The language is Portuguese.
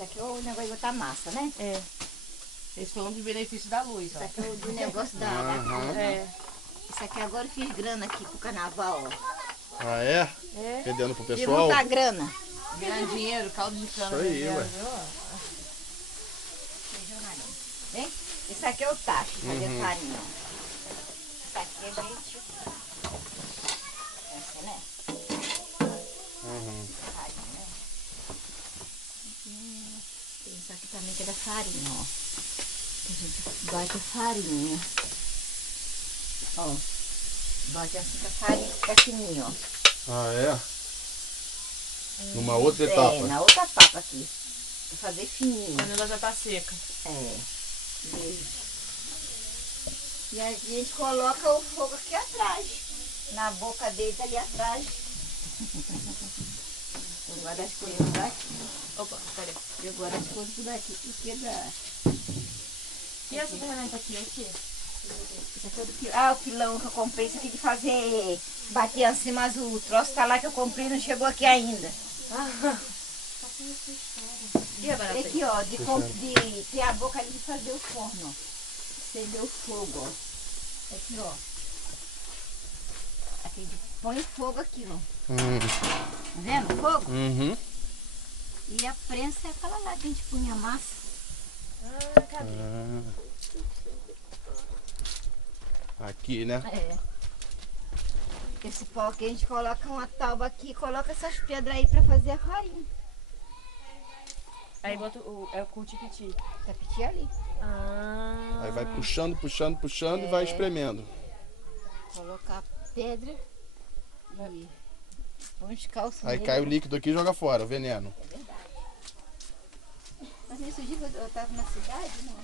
Esse aqui é o negócio de botar massa, né? É. Eles falam do benefício da luz, ó. Esse aqui é o do negócio da cor. É. Esse aqui agora eu fiz grana aqui pro carnaval, ó. Ah, é? É. Vendendo pro De pessoal? montar grana. Ganhar dinheiro, caldo de cana. Isso aí, vendendo, ué. viu? Vem? Esse aqui é o tacho, fazer farinha. Esse aqui é gente. Essa, né? Farinha, né? Tem isso aqui também que é da farinha, ó. Que a gente bate a farinha. Ó. Bate assim com a farinha, fica fininho, ó. Ah, é? Numa outra etapa. É, na outra etapa aqui. Pra fazer fininho. Quando ela já tá seca. É. E a gente coloca o fogo aqui atrás. Na boca dele, ali atrás. Eu guardo as coisas por aqui. Opa, peraí. Eu guardo as coisas por aqui, porque dá. E essa ferramenta aqui é o quê? Isso aqui é do pilão. Ah, o pilão que eu comprei, isso aqui de fazer bater assim, mas o troço tá lá que eu comprei e não chegou aqui ainda. E a barata aí? Aqui, ó, de ter a boca ali de fazer o forno, ó. Acender o fogo, ó. Aqui, ó. Aqui, põe fogo aqui, ó. Tá vendo o fogo? Uhum. E a prensa é aquela lá que a gente punha a massa. Ah, cadê? Aqui, né? É. Esse pau aqui a gente coloca uma tábua aqui e coloca essas pedras aí pra fazer a farinha. Aí bota o cutipiti. Tapiti ali. Ah. Aí vai puxando, puxando, puxando e vai espremendo. Colocar a pedra e põe os calços Aí nele. cai o líquido aqui e joga fora, o veneno. É verdade. Mas esse dia eu tava na cidade, né?